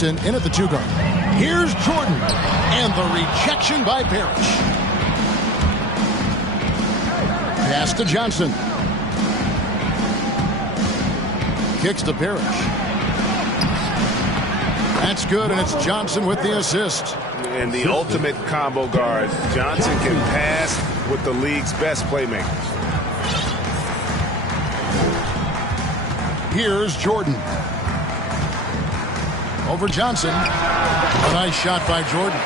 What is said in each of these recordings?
In at the 2 guard. Here's Jordan. And the rejection by Parrish. Pass to Johnson. Kicks to Parrish. That's good, and it's Johnson with the assist. And the ultimate combo guard. Johnson can pass with the league's best playmakers. Here's Jordan. Over Johnson. A nice shot by Jordan.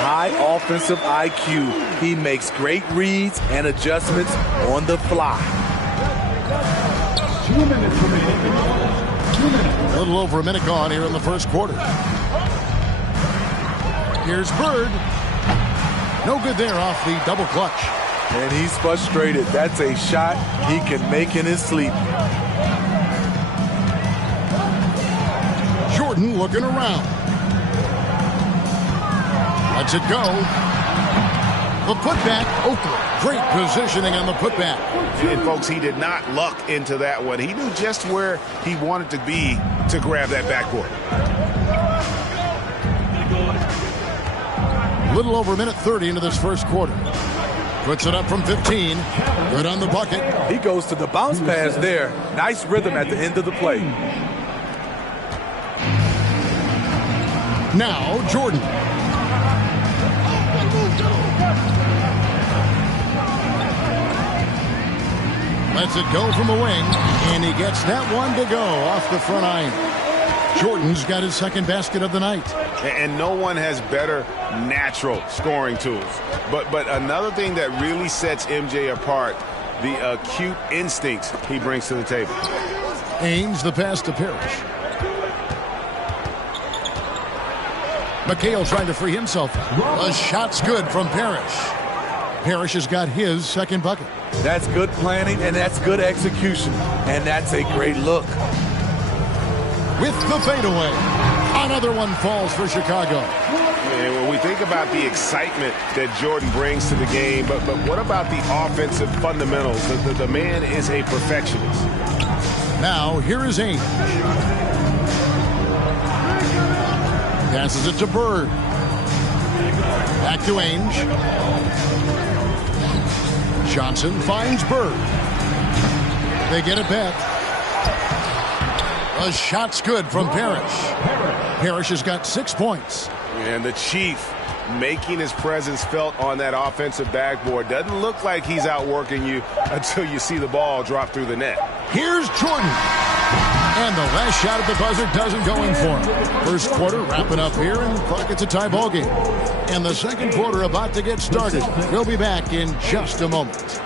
High offensive IQ. He makes great reads and adjustments on the fly. 2 minutes remaining. 2 minutes. A little over a minute gone here in the first quarter. Here's Bird. No good there off the double clutch. And he's frustrated. That's a shot he can make in his sleep. Jordan looking around. Lets it go. The putback. Oakland. Great positioning on the putback. And folks, he did not luck into that one. He knew just where he wanted to be to grab that backboard. Little over a minute 30 into this first quarter. Puts it up from 15. Good on the bucket. He goes to the bounce pass there. Nice rhythm at the end of the play. Now Jordan. Lets it go from the wing, and he gets that one to go off the front iron. Jordan's got his second basket of the night. And no one has better natural scoring tools. But another thing that really sets MJ apart, the acute instincts he brings to the table. Ames the pass to Parrish. McHale trying to free himself. A shot's good from Parrish. Parrish has got his second bucket. That's good planning, and that's good execution. And that's a great look. With the fadeaway. Another one falls for Chicago. And when we think about the excitement that Jordan brings to the game, but what about the offensive fundamentals? The man is a perfectionist. Now, here is Ainge. Passes it to Bird. Back to Ainge. Johnson finds Bird. They get it back. A shot's good from Parrish. Parrish has got 6 points. And the Chief making his presence felt on that offensive backboard. Doesn't look like he's outworking you until you see the ball drop through the net. Here's Jordan. And the last shot at the buzzer doesn't go in for him. First quarter wrapping up here, and clock it's a tie ball game. And the second quarter about to get started. We'll be back in just a moment.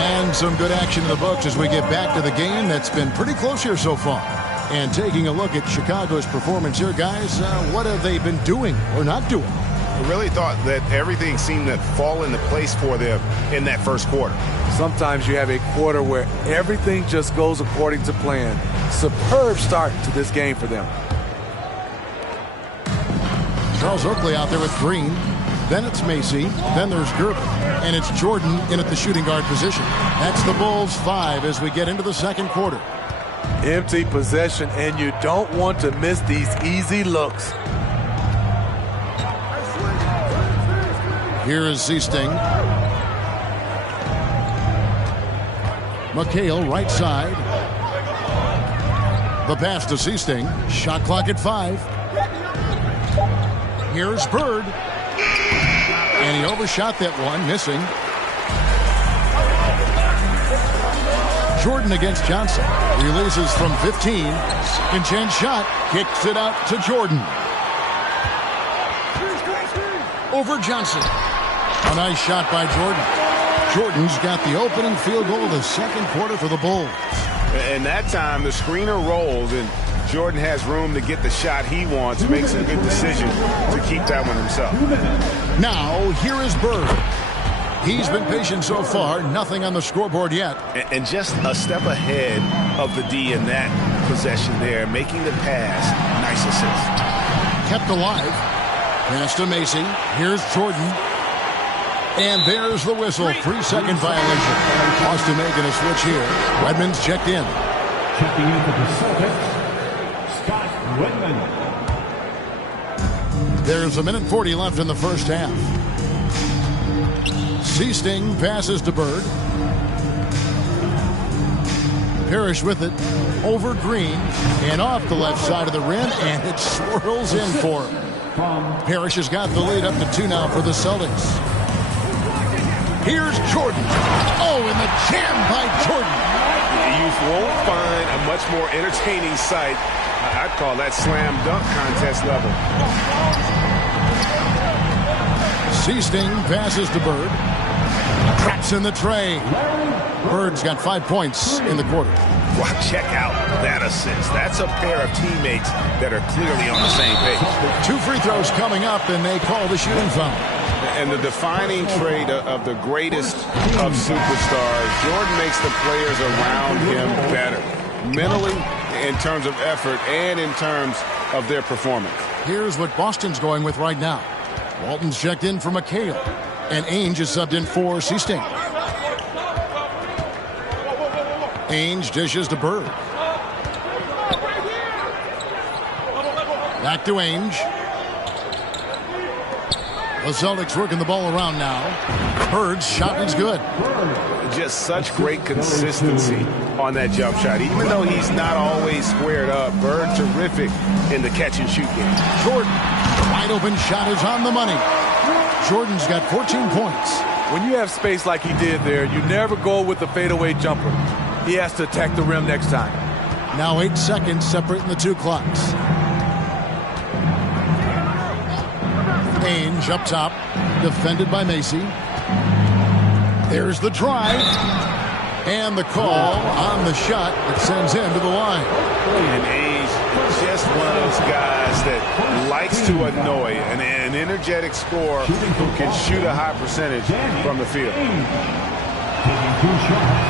And some good action in the books as we get back to the game that's been pretty close here so far. And taking a look at Chicago's performance here, guys, what have they been doing or not doing? I really thought that everything seemed to fall into place for them in that first quarter. Sometimes you have a quarter where everything just goes according to plan. Superb start to this game for them. Charles Oakley out there with Green. Then it's Macy. Then there's Gerber. And it's Jordan in at the shooting guard position. That's the Bulls 5 as we get into the second quarter. Empty possession, and you don't want to miss these easy looks. Here is Seasting. McHale right side. The pass to Seasting. Shot clock at 5. Here's Bird. And he overshot that one, missing. Jordan against Johnson. Releases from 15. Second chance shot. Kicks it out to Jordan. Over Johnson. A nice shot by Jordan. Jordan's got the opening field goal of the second quarter for the Bulls. And that time the screener rolls and Jordan has room to get the shot he wants, makes a good decision to keep that one himself. Now, here is Bird. He's been patient so far, nothing on the scoreboard yet. And just a step ahead of the D in that possession there, making the pass. Nice assist. Kept alive. Pass to Macy. Here's Jordan. And there's the whistle. 3-second violation. Boston making a switch here. Redmond's checked in. Checking in for the Celtics, Scott Redmond. There's 1:40 left in the first half. Seasting passes to Bird. Parrish with it. Over Green. And off the left side of the rim. And it swirls in for him. Parrish has got the lead up to 2 now for the Celtics. Here's Jordan. Oh, and the jam by Jordan. You won't find a much more entertaining sight. I'd call that slam dunk contest level. Seasting passes to Bird. Traps in the tray. Bird's got 5 points in the quarter. Wow, check out that assist. That's a pair of teammates that are clearly on the same page. 2 free throws coming up, and they call the shooting foul. And the defining trait of the greatest of superstars, Jordan makes the players around him better. Mentally, in terms of effort, and in terms of their performance. Here's what Boston's going with right now. Walton's checked in for McHale. And Ainge is subbed in for Seasting. Ainge dishes to Bird. Back to Ainge. The Celtics working the ball around now. Bird's shot is good. Just such great consistency on that jump shot. Even though he's not always squared up, Bird terrific in the catch and shoot game. Jordan, wide open shot is on the money. Jordan's got 14 points. When you have space like he did there, you never go with the fadeaway jumper. He has to attack the rim next time. Now 8 seconds separating the 2 clocks. Ainge up top, defended by Macy. There's the drive. And the call on the shot that sends him to the line. And Ainge is just one of those guys that likes to annoy an energetic scorer who can shoot a high percentage from the field.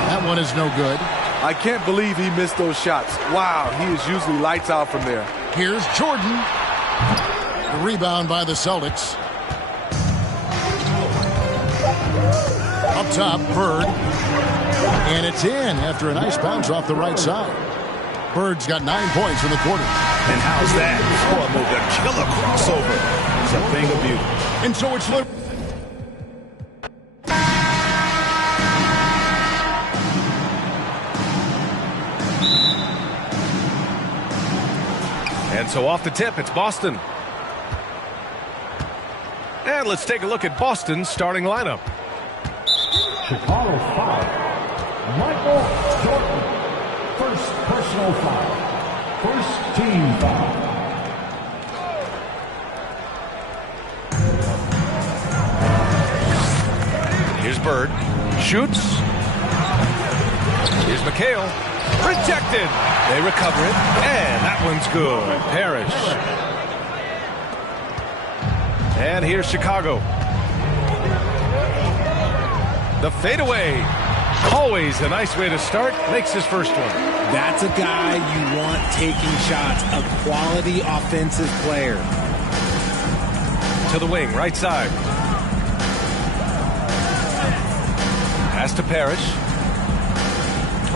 That one is no good. I can't believe he missed those shots. Wow, he is usually lights out from there. Here's Jordan. The rebound by the Celtics. Up top, Bird. And it's in after a nice bounce off the right side. Bird's got 9 points in the quarter. And how's that? Oh, the killer crossover. It's a thing of beauty. And so it's... And so off the tip, it's Boston. And let's take a look at Boston's starting lineup. Chicago foul. Michael Jordan. First personal foul. First team foul. Here's Bird. Shoots. Here's McHale. Rejected. They recover it. And that one's good. Parrish. And here's Chicago. The fadeaway. Always a nice way to start. Makes his first one. That's a guy you want taking shots. A quality offensive player. To the wing, right side. Pass to Parrish.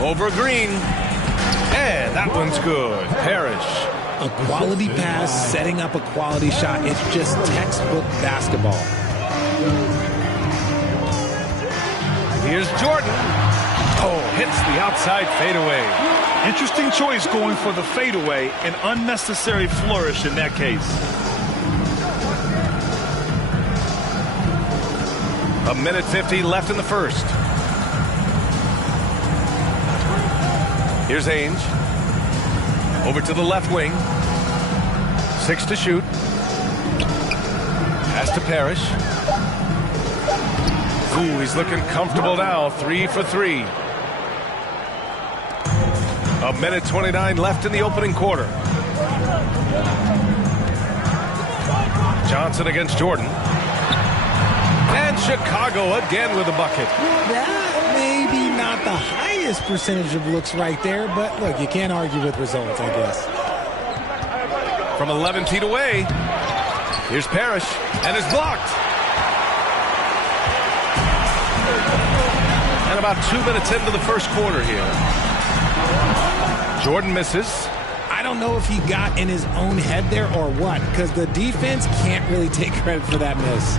Over Green. And that one's good. Parrish. A quality pass, setting up a quality shot. It's just textbook basketball. Here's Jordan. Oh, hits the outside fadeaway. Interesting choice going for the fadeaway. An unnecessary flourish in that case. A minute 50 left in the first. Here's Ainge. Over to the left wing. 6 to shoot. Pass to Parrish. Ooh, he's looking comfortable now. 3 for 3. A minute 29 left in the opening quarter. Johnson against Jordan. And Chicago again with a bucket. That may be not the highest percentage of looks right there, but look, you can't argue with results, I guess. From 11 feet away, here's Parrish, and it's blocked. And about 2 minutes into the first quarter here. Jordan misses. I don't know if he got in his own head there or what, because the defense can't really take credit for that miss.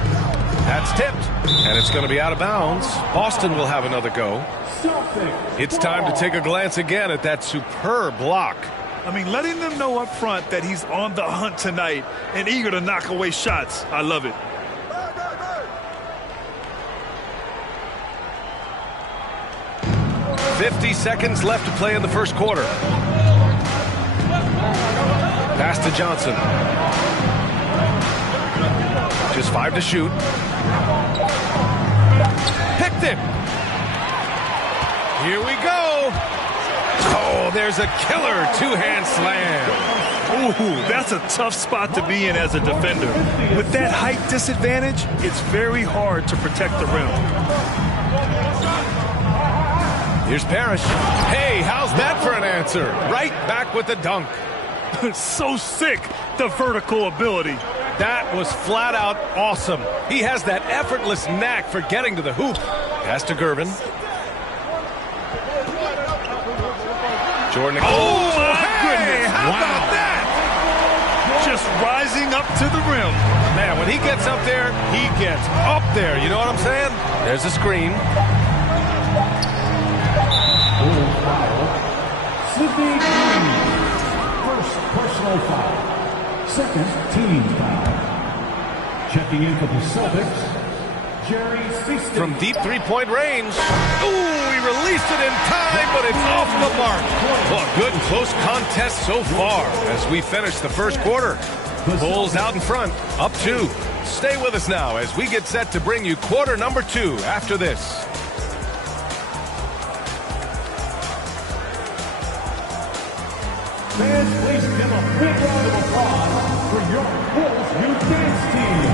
That's tipped, and it's going to be out of bounds. Boston will have another go. It's time to take a glance again at that superb block. I mean, letting them know up front that he's on the hunt tonight and eager to knock away shots. I love it. .50 seconds left to play in the first quarter. Pass to Johnson. Just 5 to shoot. Picked it. Here we go. Oh, there's a killer two-hand slam. Ooh, that's a tough spot to be in as a defender. With that height disadvantage, it's very hard to protect the rim. Here's Parrish. Hey, how's that for an answer? Right back with the dunk. So sick, the vertical ability. That was flat out awesome. He has that effortless knack for getting to the hoop. Pass to Gervin. Jordan. Oh, my goodness. How about that? Just rising up to the rim. Man, when he gets up there, he gets up there. You know what I'm saying? There's a screen. Sidney Green. First personal foul. Second team foul. Checking in for the Celtics, Jerry Feaston. From deep three-point range. Ooh, he released it in time, but it's off the mark. Well, good close contest so far as we finish the first quarter. Bulls out in front, up 2. Stay with us now as we get set to bring you quarter number 2 after this. Fans, please give a big round of applause for your Bulls new dance team.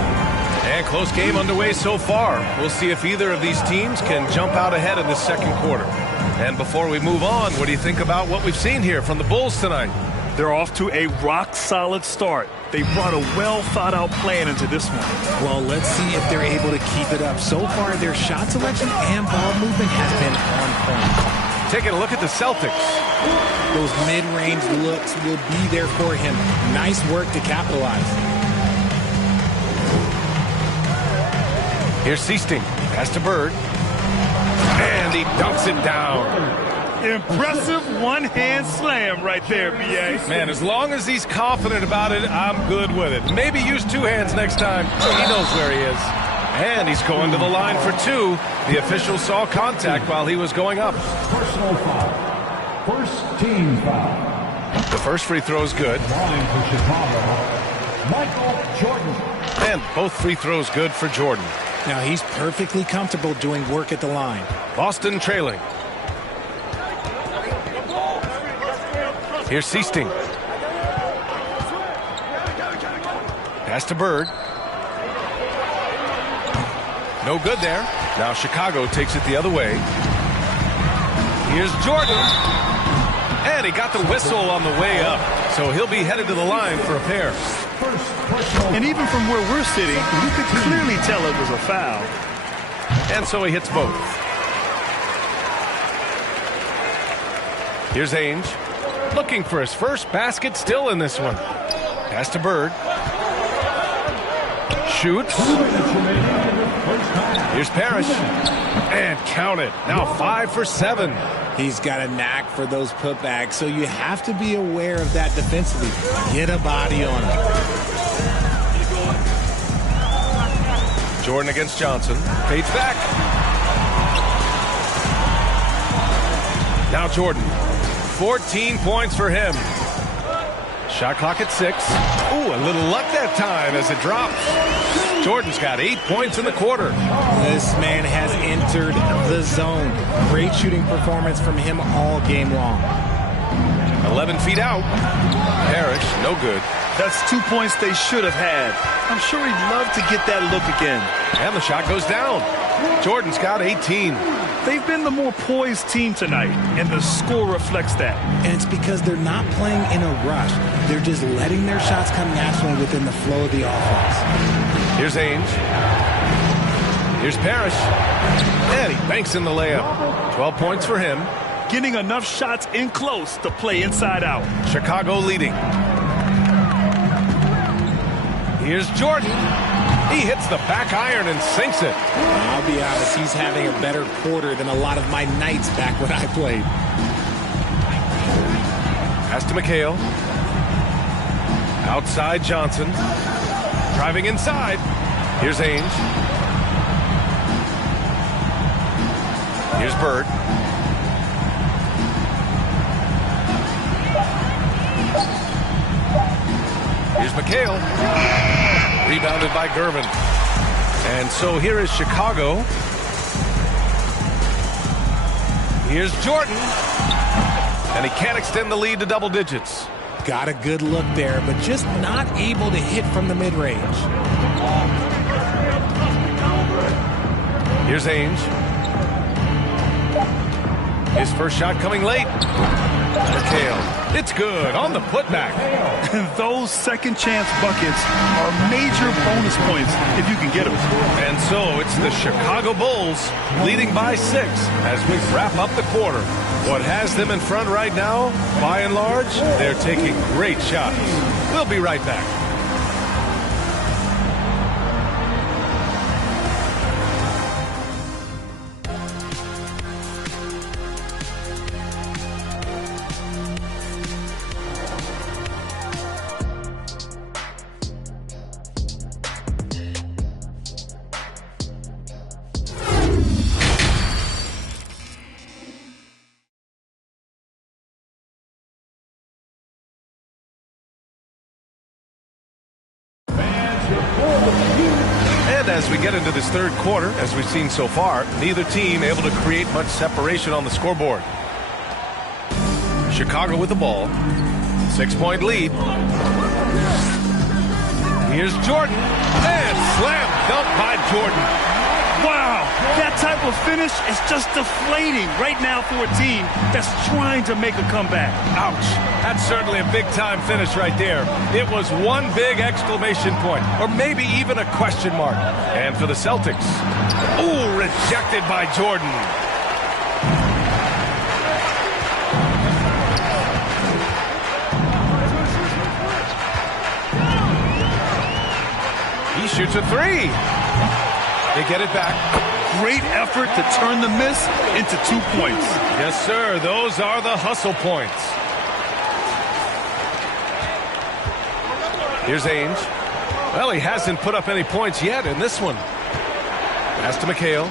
And close game underway so far. We'll see if either of these teams can jump out ahead in the second quarter. And before we move on, what do you think about what we've seen here from the Bulls tonight? They're off to a rock-solid start. They brought a well-thought-out plan into this one. Well, let's see if they're able to keep it up. So far, their shot selection and ball movement has been on point. Taking a look at the Celtics. Those mid-range looks will be there for him. Nice work to capitalize. Here's Seasting. Pass to Bird. And he dunks it down. Impressive one-hand slam right there, B.A. Man, as long as he's confident about it, I'm good with it. Maybe use 2 hands next time. He knows where he is. And he's going to the line for 2. The official saw contact while he was going up. Personal foul. First team foul. The first free throw is good. Line for Chicago, Michael Jordan. And both free throws good for Jordan. Now he's perfectly comfortable doing work at the line. Boston trailing. Here's Seasting. Pass to Bird. No good there. Now Chicago takes it the other way. Here's Jordan. And he got the whistle on the way up. So he'll be headed to the line for a pair. And even from where we're sitting, you could clearly tell it was a foul. And so he hits both. Here's Ainge. Looking for his first basket still in this one. Pass to Bird. Shoots. Here's Parrish. And count it. Now 5 for 7. He's got a knack for those putbacks, so you have to be aware of that defensively. Get a body on him. Jordan against Johnson. Fades back. Now Jordan. 14 points for him. Shot clock at 6. Ooh, a little luck that time as it drops. Jordan's got 8 points in the quarter. This man has entered the zone. Great shooting performance from him all game long. 11 feet out. Parrish, no good. That's 2 points they should have had. I'm sure he'd love to get that look again. And the shot goes down. Jordan's got 18. They've been the more poised team tonight, and the score reflects that. And it's because they're not playing in a rush. They're just letting their shots come naturally within the flow of the offense. Here's Ainge. Here's Parrish. And he banks in the layup. 12 points for him. Getting enough shots in close to play inside out. Chicago leading. Here's Jordan. He hits the back iron and sinks it. I'll be honest, he's having a better quarter than a lot of my nights back when I played. Pass to McHale. Outside Johnson. Driving inside. Here's Ainge. Here's Bird. Here's McHale. Rebounded by Gervin. And so here is Chicago. Here's Jordan. And he can't extend the lead to double digits. Got a good look there, but just not able to hit from the mid-range. Here's Ainge. His first shot coming late. McHale. It's good on the putback. Those second chance buckets are major bonus points if you can get them. And so it's the Chicago Bulls leading by 6 as we wrap up the quarter. What has them in front right now, by and large, they're taking great shots. We'll be right back. And as we get into this third quarter, as we've seen so far, neither team able to create much separation on the scoreboard. Chicago with the ball. 6-point lead. Here's Jordan. And slam dunk by Jordan. Wow, that type of finish is just deflating right now for a team that's trying to make a comeback. Ouch. That's certainly a big-time finish right there. It was one big exclamation point, or maybe even a question mark. And for the Celtics, ooh, rejected by Jordan. He shoots a three. They get it back. Great effort to turn the miss into 2 points. Yes, sir. Those are the hustle points. Here's Ainge. Well, he hasn't put up any points yet in this one. Pass to McHale.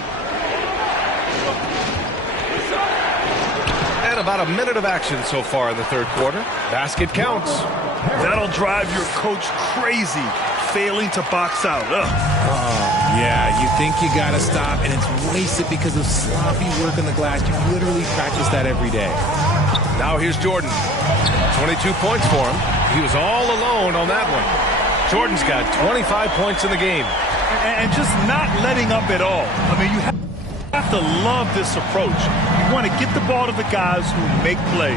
And about a minute of action so far in the third quarter. Basket counts. That'll drive your coach crazy, failing to box out. Yeah, you think you got to stop, and it's wasted because of sloppy work on the glass. You literally practice that every day. Now here's Jordan. 22 points for him. He was all alone on that one. Jordan's got 25 points in the game. And just not letting up at all. I mean, you have to love this approach. You want to get the ball to the guys who make plays.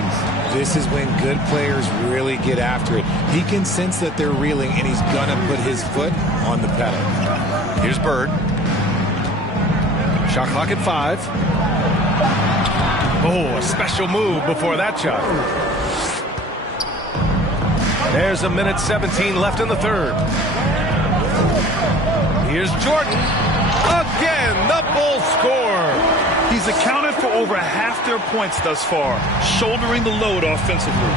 This is when good players really get after it. He can sense that they're reeling, and he's going to put his foot on the pedal. Here's Bird. Shot clock at 5. Oh, a special move before that shot. There's a minute 17 left in the third. Here's Jordan. Again, the Bulls score. He's accounted for over half their points thus far, shouldering the load offensively.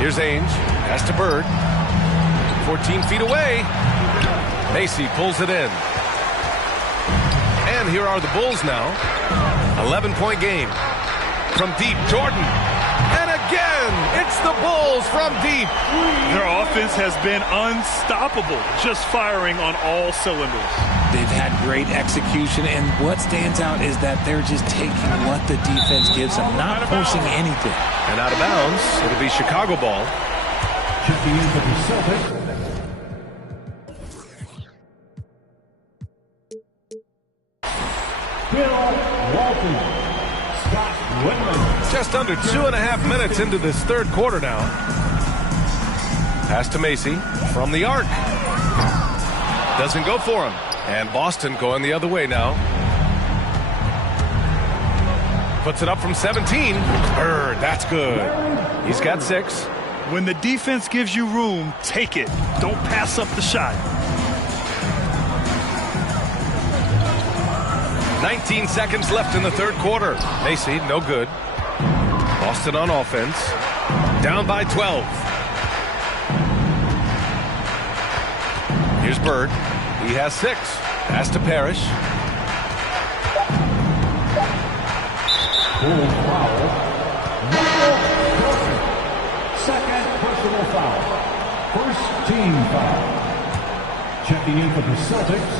Here's Ainge. Pass to Bird. 14 feet away. Macy pulls it in. And here are the Bulls now. 11-point game. From deep, Jordan. And again, it's the Bulls from deep. Their offense has been unstoppable, just firing on all cylinders. They've had great execution, and what stands out is that they're just taking what the defense gives them, not forcing anything. And out of bounds, it'll be Chicago ball. Checking in for the Celtics. Bill Walton. Scott Whitman. Just under 2.5 minutes into this third quarter now. Pass to Macy from the arc. Doesn't go for him. And Boston going the other way now. Puts it up from 17. Bird, that's good. He's got 6. When the defense gives you room, take it. Don't pass up the shot. 19 seconds left in the third quarter. Macy, no good. Boston on offense. Down by 12. Here's Bird. He has 6. Pass to Parrish. Second personal foul. First team foul. Checking in for the Celtics,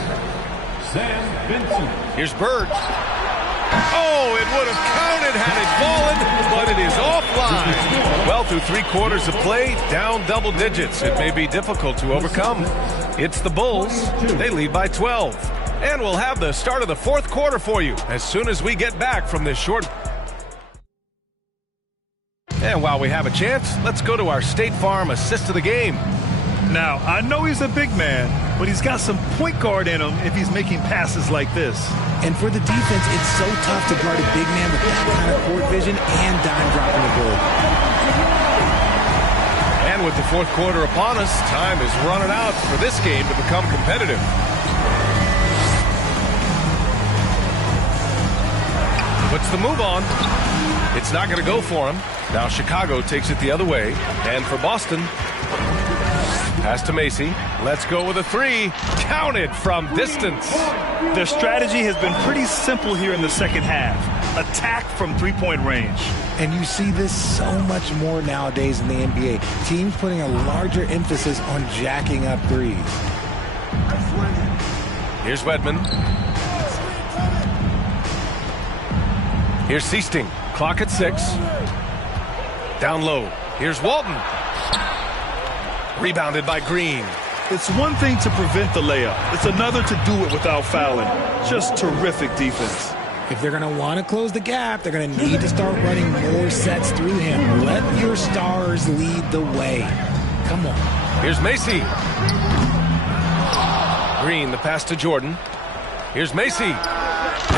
Sam Vincent. Here's Bird. Oh, it would have counted had it fallen, but it is offline. Well, through 3 quarters of play, down double digits. It may be difficult to overcome. It's the Bulls. They lead by 12. And we'll have the start of the fourth quarter for you as soon as we get back from this short. And while we have a chance, let's go to our State Farm assist of the game. Now, I know he's a big man, but he's got some point guard in him if he's making passes like this. And for the defense, it's so tough to guard a big man with that kind of court vision and dime dropping the ball. And with the fourth quarter upon us, time is running out for this game to become competitive. Puts the move on. It's not going to go for him. Now Chicago takes it the other way. And for Boston, pass to Macy. Let's go with a 3. Counted from distance. Their strategy has been pretty simple here in the second half. Attack from three-point range. And you see this so much more nowadays in the NBA. Teams putting a larger emphasis on jacking up threes. Here's Wedman. Here's Seasting. Clock at 6. Down low. Here's Walton. Rebounded by Green. It's one thing to prevent the layup. It's another to do it without fouling. Just terrific defense. If they're going to want to close the gap, they're going to need to start running more sets through him. Let your stars lead the way. Come on. Here's Macy. Green, the pass to Jordan. Here's Macy.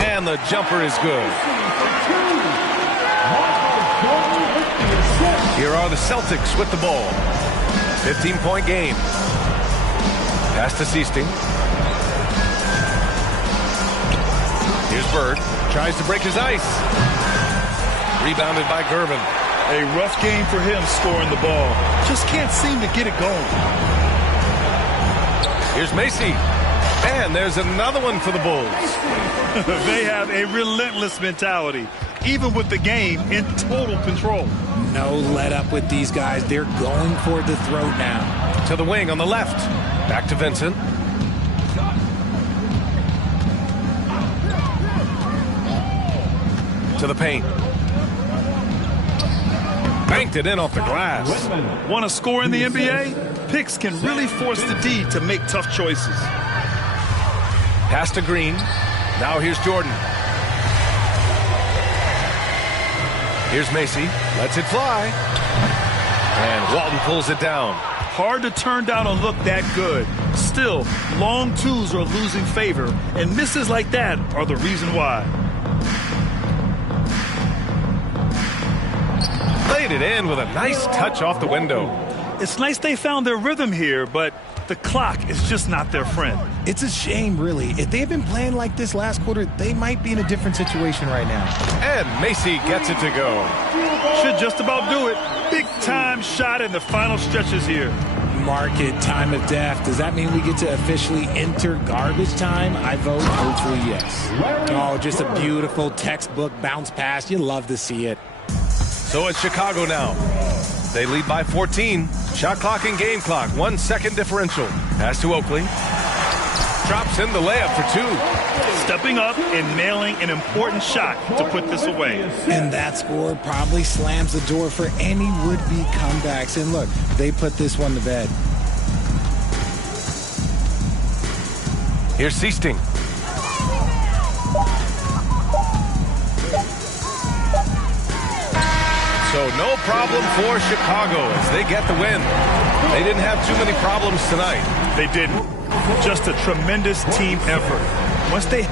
And the jumper is good. Here are the Celtics with the ball. 15-point game. Pass to Seasting. Here's Bird. Tries to break his ice. Rebounded by Gervin. A rough game for him scoring the ball. Just can't seem to get it going. Here's Macy. And there's another one for the Bulls. They have a relentless mentality, even with the game in total control. No let up with these guys. They're going for the throat now. To the wing on the left. Back to Vincent. To the paint. Banked it in off the glass. Want to score in the NBA? Picks can really force the D to make tough choices. Pass to Green. Now here's Jordan. Here's Macy. Lets it fly. And Walton pulls it down. Hard to turn down a look that good. Still, long twos are losing favor, and misses like that are the reason why. Laid it in with a nice touch off the window. It's nice they found their rhythm here, but the clock is just not their friend. It's a shame, really. If they had been playing like this last quarter, they might be in a different situation right now. And Macy gets it to go. Should just about do it. Big time shot in the final stretches here. Mark it, time of death. Does that mean we get to officially enter garbage time? I vote hopefully yes. Oh, just a beautiful textbook bounce pass. You love to see it. So it's Chicago now. They lead by 14. Shot clock and game clock. 1 second differential. Pass to Oakley. Drops in the layup for 2. Stepping up and nailing an important shot to put this away. And that score probably slams the door for any would-be comebacks. And look, they put this one to bed. Here's Seasting. So no problem for Chicago as they get the win. They didn't have too many problems tonight. They didn't. just a tremendous team effort. Once they